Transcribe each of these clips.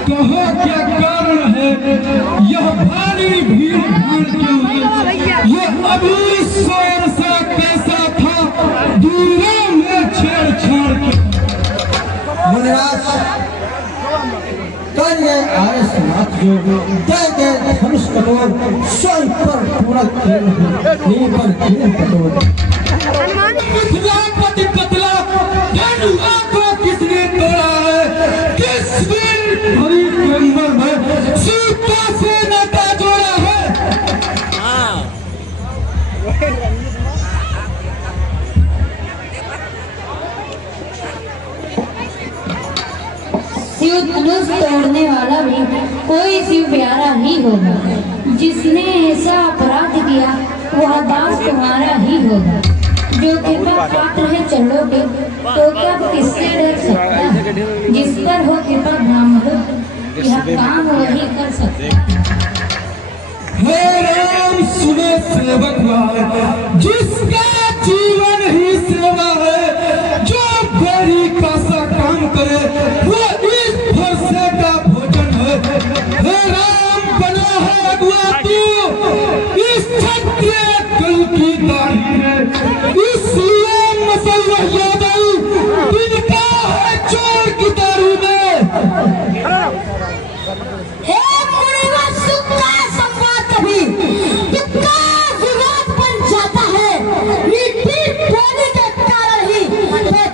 कहो क्या कारण है, यह भारी भीड़ भाड़ क्यों है, यह अभी शोर सा कैसा था, दूरों में छेड़छाड़ क्यों। मुनिराज कल ये आए समाज जो जय जय धनुष कटोर स्वयं पर पूरा खेल नहीं पर खेल कटोर पति कतला धनुआ को किसने तोड़ा है, किस वीर भरी के अंदर में सीता से नाता जोड़ा है। शिव धनुष तोड़ने वाला भी कोई शिव प्यारा ही होगा, जिसने ऐसा अपराध किया वह दास तुम्हारा ही होगा। जो कृपा पात्र है चलोगे तो क्या किससे डर सकता है, जिस पर हो कृपा ब्राह्मण यह काम वही कर सकता है। हे राम सुनो सेवक है, जिसका जीवन ही सेवा है, जो गरी का सा काम करे वो इस फरसे का भोजन है। हे राम बना है अगुआ तू इस क्षत्रिय कुल की दाढ़ी में, इसलिए मसल्ला यादव तिनका है चोर की दारू में। हे मुनिवा सुख का संवाद कभी दुख का विवाद बन जाता है, मीठी बोली के कारण ही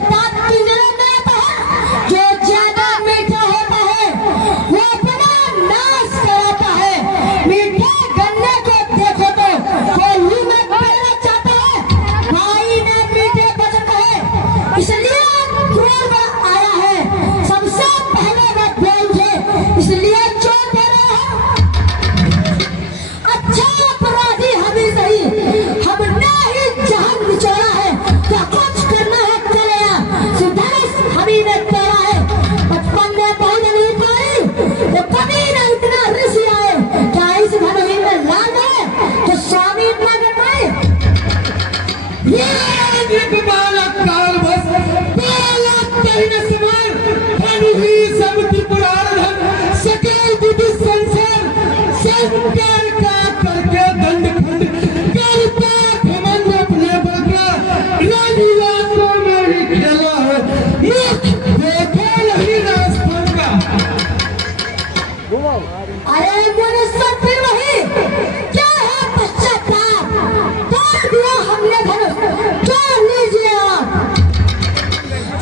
दांत की जलन में आता है। जो ज्यादा मीठा होता है वो अपना नाश कराता है। मीठे गन्ने को देखो तो कोल्हू में पड़ना चाहता है, भाई ने मीठे वचन कहे इसलिए क्रोध आया है। सबसे पहले मैं बोल थे इसलिए चोट दे रहे हैं। अच्छा अपराधी हम ही नहीं, हमने ही जहान निचोड़ा है, क्या कुछ करना है चलेगा। सिद्धार्थ हम ही ने तोड़ा है, बचपन में पहले नहीं पाई तो कभी न इतना ऋषि आए। क्या इस घर ही में लाल है तो स्वामी इतना गरमाए। ये बालक काल बस बालक कहीं न समान, धनु ही सब त्रिपुरार्धन, सकल बुद्धि संसार, संस्कार का करके दंड खंड, करता घमंड अपने बलका, राजवासों में ही खेला है, मुख देखा नहीं राजस्थान का। अरे मनुष्य फिर वही क्या है पश्चाताप, तोड़ दिया हमने धनुष, तोड़ लीजिए आप।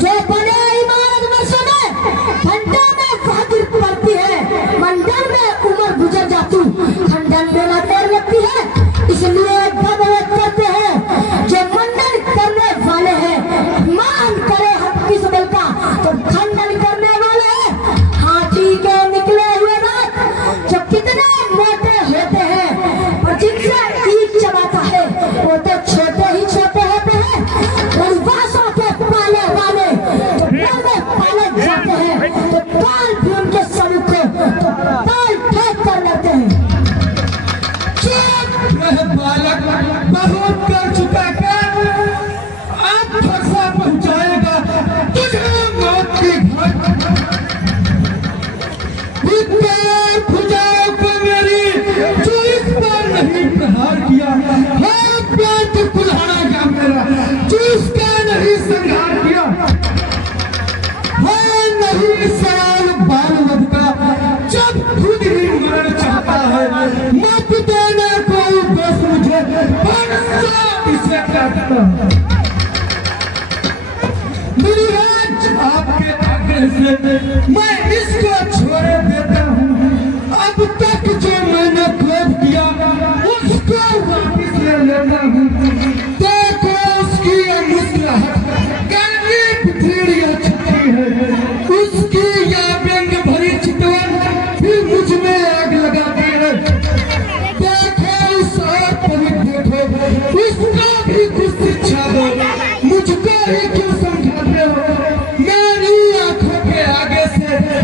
जो बने इमारत वर्षों में घंटा में बहादुर पड़ती है, मंडल में उम्र गुजर जाती, खंडन में देर लगती है, इसलिए बदले करते हैं। जो मंडन करने वाले हैं मान करे हम किस बल का तो खंडन करने वाले हैं। हाथी के निकले हुए दांत जो कितने मोटे होते हैं और जिनसे ईट चबाता है वो तो छोटे ही छोटे होते हैं। रजवासों के पाले वाले जो पेड़ में पाले जाते हैं तो पाल भी उनके समुख तो पाल फेंक कर लेते हैं। यह बालक बहुत कर चुका है, अब फरसा पहुंचाएगा तुझे मौत की घाट। विद्वान भुजाओं को मेरी जो इस बार नहीं प्रहार किया है, प्यांत कुल्हाड़ा का मेरा जो इसका नहीं संहार किया है, नहीं सवाल बाल वध का जब खुद ही मरण चाहता है, मत देने कोई बस मुझे पर इसे काटता। मुनिराज आपके आग्रह से मैं इसको छोड़े देता हूँ। अब तक जो मैंने क्रोध किया उसको वापिस ले लेता हूँ। देखो उसकी यह मुस्कुराहट काली पथरीया छठी है, उसकी यह व्यंग भरी चितवन भी मुझ में आग लगाती है। देखो उस आग पर भी देखो, उसको भी गुस्से छा दो, मुझको ही क्यों समझाते हो। मेरी आंखों के आगे से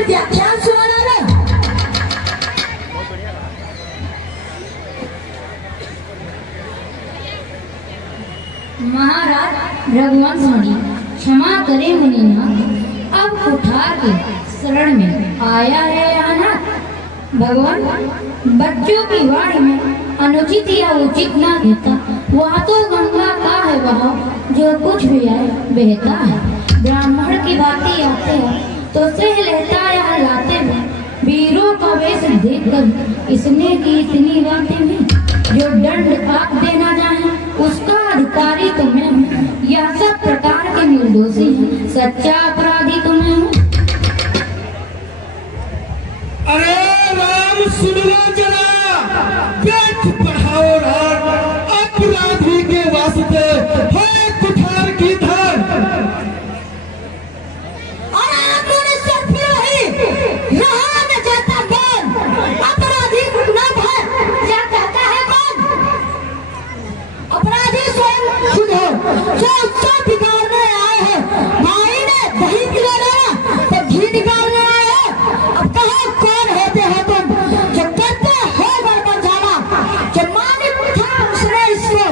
फिर व्याख्यान सुनाना ना। महाराज रघुवंश मुनि क्षमा करे मुनिनाथ, अब कुठार के शरण में आया है अनाथ। भगवान बच्चों की वाणी में अनुचित या उचित ना देता, वह तो गंगा का है बहाव, जो कुछ भी आए बहता है। ब्राह्मण की बातें आते हैं तो सह लेता या लाते हैं, वीरों का वेश देख कर इसने की इतनी बातें भी। जो दंड आप देना चाहे उसका अधिकारी तो मैं हूँ, यह सब प्रकार के निर्दोषी हैं, सच्चा अपराधी तो मैं हूँ। अरे राम सुन लो जरा, पेट बढ़ाओ राम, अपराधी के वास्ते है कुठार की धार। और आप लोगों ने सब ही रहा न जाता कौन, अपराधी न भय, क्या कहता है कौन? अपराधी स्वयं खुद हो, जो उसको बिगाड़ने आए हैं। भाई ने दही पिलाना तो घी निकालने आए हो। अब कहो कौन होते हो तुम, जो करते हो गड़बड़ जाना, जो मालिक था उसने इसको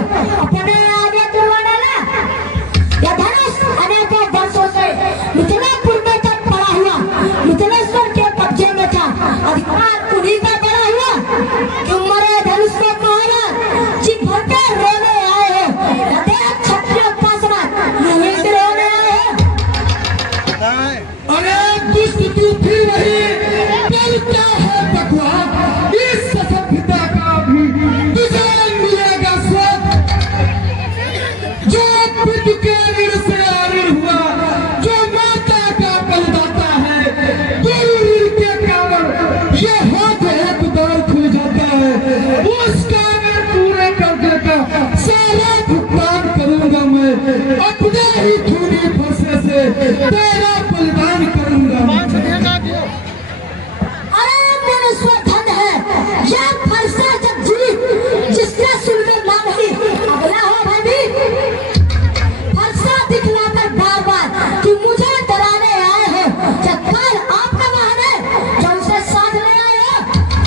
अपने आगे तुलवा डाला। या धनुष अनेकों वर्षों से मिथिलापुर में तक पड़ा हुआ, मिथिलेश्वर के कब्जे में था, अधिकार उन्हीं का बड़ा हुआ। क्यों मरे धनुष को मारा, जी भर के रोने आए हो, या देख क्षत्रिय उपासना यहीं से रोने आए हो। अरे दुष्ट तू भी वही, क्या है बकवास, इस सभ्यता का भी तुझे मिलेगा स्वाद। जो पिता के ऋण से ऋण हुआ, जो माता का बलिदाता है, गुरु के कारण ये हाथ एक दौर खुल जाता है। उसका मैं पूरे करके का सारा भुगतान करूंगा, मैं अपने ही खूनी फंसे से तेरा बलिदान करूंगा। अरे मेरे स्वधन है यह फरसा जगजीत, जिसका सुनने ना नहीं अगला हो भाई। फरसा दिखलाकर बार बार कि मुझे डराने आए हो, जब कल आपका बहाने जो उसे साधने आए हो।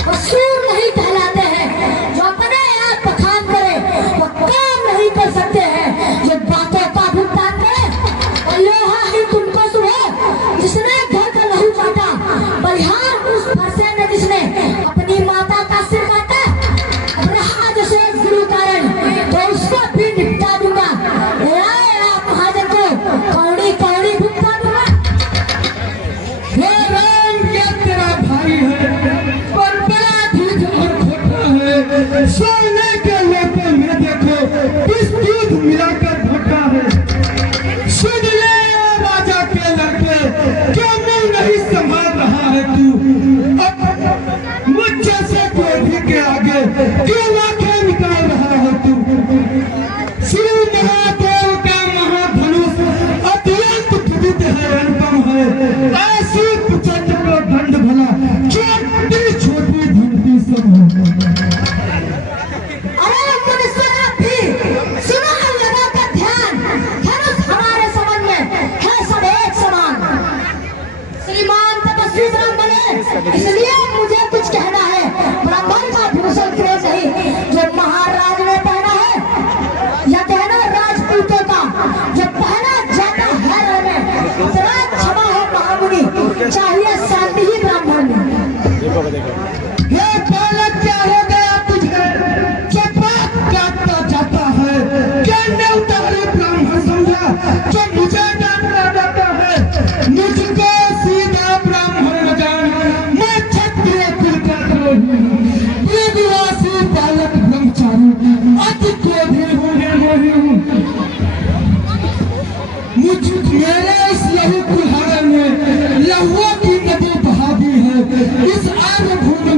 वो सूर नहीं कहलाते हैं, जो अपने आप बखान करे, वो काम नहीं कर सकते हैं, जो बातों का भुगतान करे। और लोहा ही तुमको सुनो, जिसने घर का लहू चाटा, बलिहार उस फरसे ने जिसने अपनी माता का सिर काटा। अब रहा जो शेष गुरु कारण, तो उसको भी निपटा दूंगा। ले आए आप महाजन को, कौड़ी कौड़ी भुगता दूंगा। हे राम, ये तेरा भाई है, पर बड़ा धीर और खोटा है। सोने के लोटे में देखो इस दूध मिलाकर घोटा है। सुन ले राजा के लड़के, क्यों मुंह नहीं संभाल रहा है तू? अब मुझे से क्रोधी के आगे क्यों आंखें निकाल रहा है तू? श्री महादेव का महाधनुष अत्यंत विदित है, अनुपम है। ऐसी कुचट को दंड भला छोटी छोटी घंटी सब है। अरे मुनीश्वर आप भी सुनो, लगा कर ध्यान। धनुष हमारे समन में है सब एक समान। श्रीमान तपस्वी ब्राह्मण है, इसलिए मुझे कुछ कहना है। ब्राह्मण का भूषण क्यों नहीं जो महाराज ने पहना है, या कहना राजपूतों का जो पहना जाता है रहने। अपराध क्षमा हो महामुनि, चाहिए शांति ही ब्राह्मण में। ये बालक क्या हो गया तुझे, जो बात काटता जाता है? क्या न्यौतारी ब्राह्मण समझा जो मुझे डांटता जाता है? मुझको सीधा ब्राह्मण न जान, मैं क्षत्रिय कुल का द्रोही, वेदवासी बालक ब्रह्मचारी, अति क्रोधी हूँ, निर्मोही हूँ। मेरे इस लहू कुल्हाड़े में लहुओं की नदी बहा दी है। इस आर्य भूमि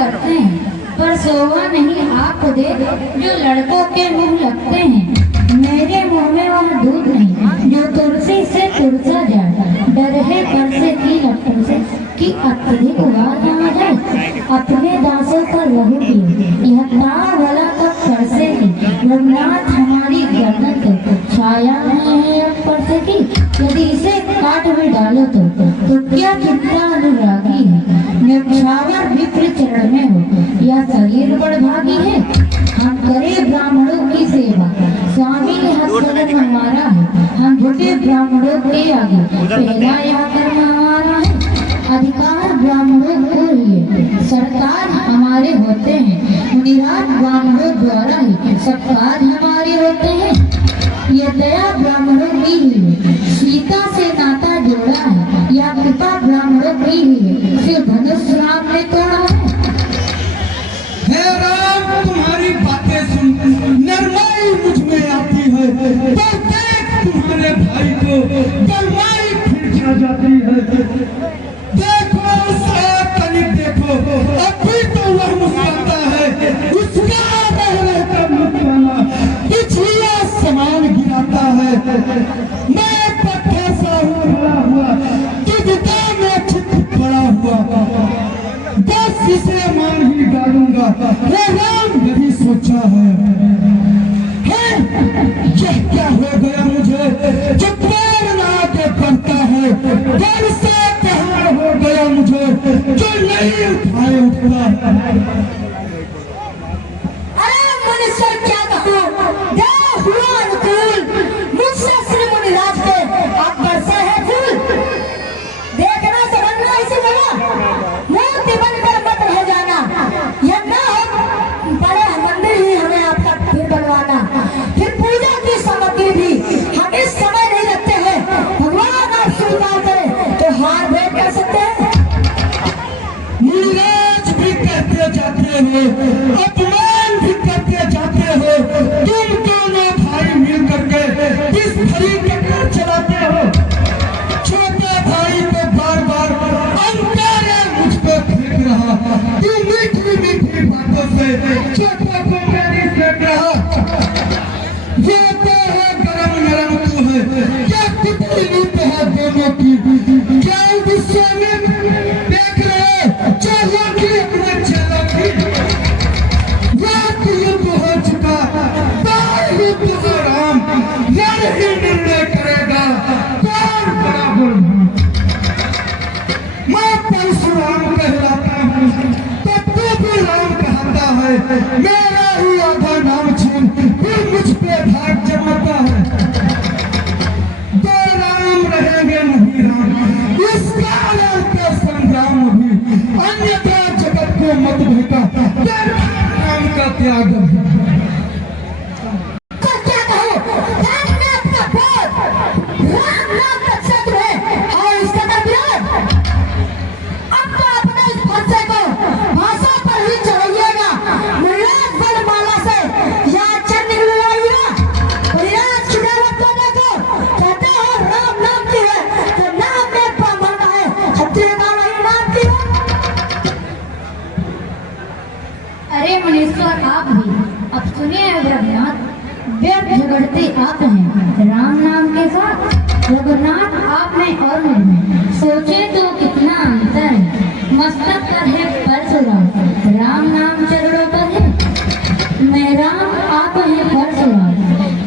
करते हैं, पर शोभा नहीं आपको दे जो लड़कों के मुंह लगते हैं। मेरे मुंह में वह दूध नहीं जो तुलसी से तुलसा जाए, डर है पर से की लपटों से कि अत्यधिक वार ना आ जाए। अपने दासों का लहू पिए यह ताव भला कब कर से की, रघुनाथ हमारी गर्दन को छाया नहीं है अब पर से की। यदि इसे काट में डालो तो क्या चिंता अनुरागी है, न्यौछावर विप्र चरण में हो या शरीर बड़भागी है। हम करें ब्राह्मणों की सेवा, स्वामी ने हस्तकर्म हमारा है, हम झुके ब्राह्मणों के आगे, पहला यह कर्म हमारा है। अधिकार ब्राह्मणों को ही है, सरकार हमारे होते हैं, मुनिराज ब्राह्मणों द्वारा ही सब कार्य हमारे होते हैं। ये दया ब्राह्मणों की ही है, सीता से नाता जोड़ा है, या कृपा ब्राह्मणों की ही है, सिर्फ धनुष राम ने तोड़ा है। हे राम, तुम्हारी बातें सुन नरमाई मुझ में आती है, पर देख तुम्हारे भाई को गरमाई फिर जा जाती है। देखो तनिक देखो, अभी तो वह मुस्कुराता है, उसका रह रहकर मुस्कुराना पिछलिया समान गिराता है। मैं पत्थर सा हूँ भरा हुआ, तुझका मैं छिप पड़ा हुआ, बस इसे मान ही डालूंगा। हे राम, नहीं सोचा है यह क्या हो गया मुझे जो पैर ना आगे बढ़ता है, पैर से कहाँ हो गया मुझे जो नहीं उठाए उठता। अरे मनुष्य क्या कहूँ, देव हुआ अनुकूल, मुझसे श्री मुनिराज के आप बरसे है फूल। देखना समझना इसी जगह, मूर्ति बनकर मत रह जाना, यह ना हो बड़े मंदिर ही हमें आपका फिर बनवाना। फिर पूजा की सामग्री भी हम इस समय नहीं रखते हैं, भगवान आप स्वीकार करें तो हार भेंट कर सकते हैं। मुनिराज भी कहते जाते हो, अपमान भी करते जाते हो, तुम दोनों भाई मिल करके इस भरी टक्कर चलाते हो। छोटे भाई को बार बार अंगारे मुझ पे फेंक रहा, तू मीठी मीठी बातों से छोटे को मेरी फेंक रहा। ये तो है गरम नरम तू है, क्या कितनी नीत है दोनों की, क्या गुस्से में देख रहे चलो की अपने चलो की। रात युद्ध हो चुका, बाल युद्ध हो राम, लड़ ही निर्णय करेगा कौन बड़ा बुलबुल। मैं परशुराम कहलाता हूँ तो तू भी राम कहता है, मेरा ही आधा नाम छीन फिर मुझ पे भाग जमाता है। दो राम रहेंगे नहीं राम, इस काल के संग्राम भी, अन्यथा जगत को मत भेटा, राम का त्याग है। तो क्या कहूँ, राम नाम का बोध, राम नाम का सत्य है और इसका का विरोध। अब तो अपने इस फरसे को भाषा पर ही चढ़ाइएगा, मुनिराज वरमाला से या चंड निकलवाइएगा। मुनिराज की दावत करने को कहते हो राम नाम की है, तो नाम में ब्राह्मण का है, क्षत्रिय का वही नाम की है। अरे मुनीश्वर आप भी अब सुनिए रघुनाथ, व्यर्थ झगड़ते आप हैं राम नाम के साथ। रघुनाथ आप में और मुझ में सोचे तो कितना अंतर है, मस्तक पर है परशुराम, राम नाम चरणों पर है। मैं राम आप हैं परशुराम,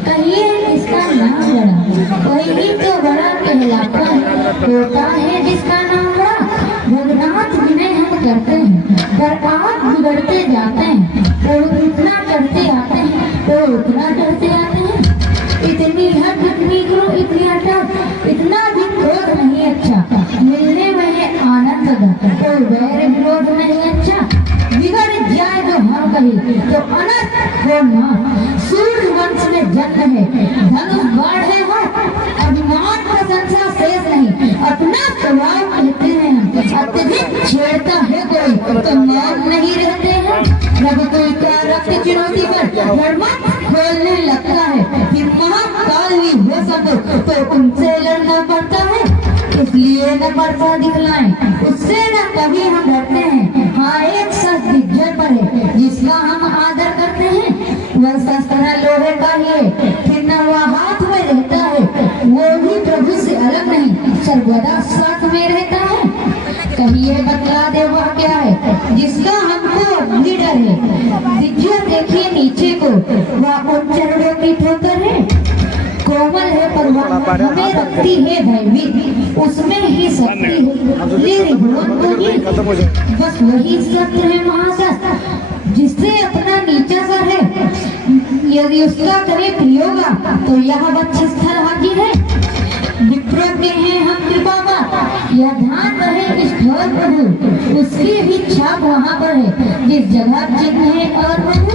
कहिए इसका नाम बड़ा, वही तो बड़ा कहलाता है, होता है जिसका नाम बड़ा। रघुनाथ विनय हम करते हैं, पर आप बिगड़ते जाते हैं, तो इतना करते आते हैं तो उतना करते आते हैं। इतनी हद इतनी करो इतनी हद, इतना भी क्रोध नहीं अच्छा, मिलने में है आनंद का, तो वैर विरोध नहीं अच्छा। बिगड़ जाए तो हम कहीं तो अनर्थ हो ना, सूर्य वंश में जन्म है, धनुष बाढ़ है हो, अभिमान प्रशंसा शेष नहीं, अपना स्वभाव कहते हैं हम। अत्यधिक छेड़ता है कोई तो मान नहीं रहते हैं, जब कोई का रक्त चुनौती पर धर्मत खोलने लगता है, फिर महाकाल भी हो सको तो उनसे लड़ना पड़ता है। इसलिए न परसा दिखलाएं, उससे न कभी हम डरते हैं। हाँ एक सच न लोहे का ही है, फिर न वह हाथ में रहता है, वो भी प्रभु से अलग नहीं, सर्वदा साथ में रहता है। कहिए बतला दे वह क्या है जिसका हमको अभी डर है। दिखिए देखिए नीचे को, वह उन चरणों की ठोकर है। कोमल है पर वह हमें रखती है भयभीत, उसमें ही शक्ति है ये रिभुवन को भी। बस वही सत्य है महाशय जिससे अपना नीचा सर है, यदि उसका करे प्रयोगा तो यह वक्षस्थल हाजिर है। विप्रो के हैं हम कृपावान, यह ध्यान रहे इस ठोर प्रभु, उसकी भी छाप वहाँ पर है जिस जगह चिन्ह है और प्रभु।